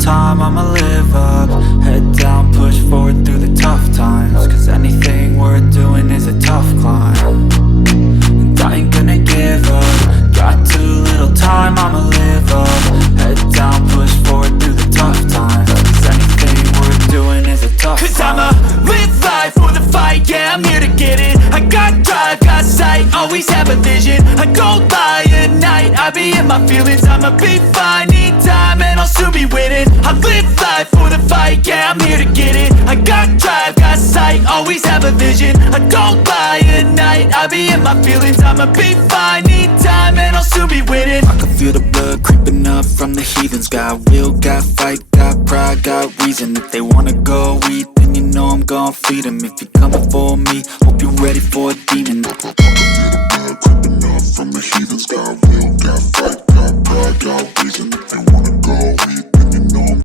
time, I'ma live up. Head down, push forward through the tough times, cause anything worth doing is a tough climb. And I ain't gonna give up. Got too little time, I'ma live up. Head down, push forward through the tough times, cause anything worth doing is a tough climb. Cause I'ma live life for the fight, yeah, I'm here to get it. I got drive, got sight, always have a vision. I don't lie at night, I be in my feelings. I'ma be fine, need time, and I'll soon be winning. I live life for the fight, yeah, I'm here to get it. I got drive, got sight, always have a vision. I don't lie at night, I be in my feelings. I'ma be fine, need time, and I'll soon be winning. I can feel the blood creeping up from the heathens. Got will, got fight, got pride, got reason. If they wanna go eat, then you know I'm gon' feed them. If you're coming for me, hope you're ready for a demon.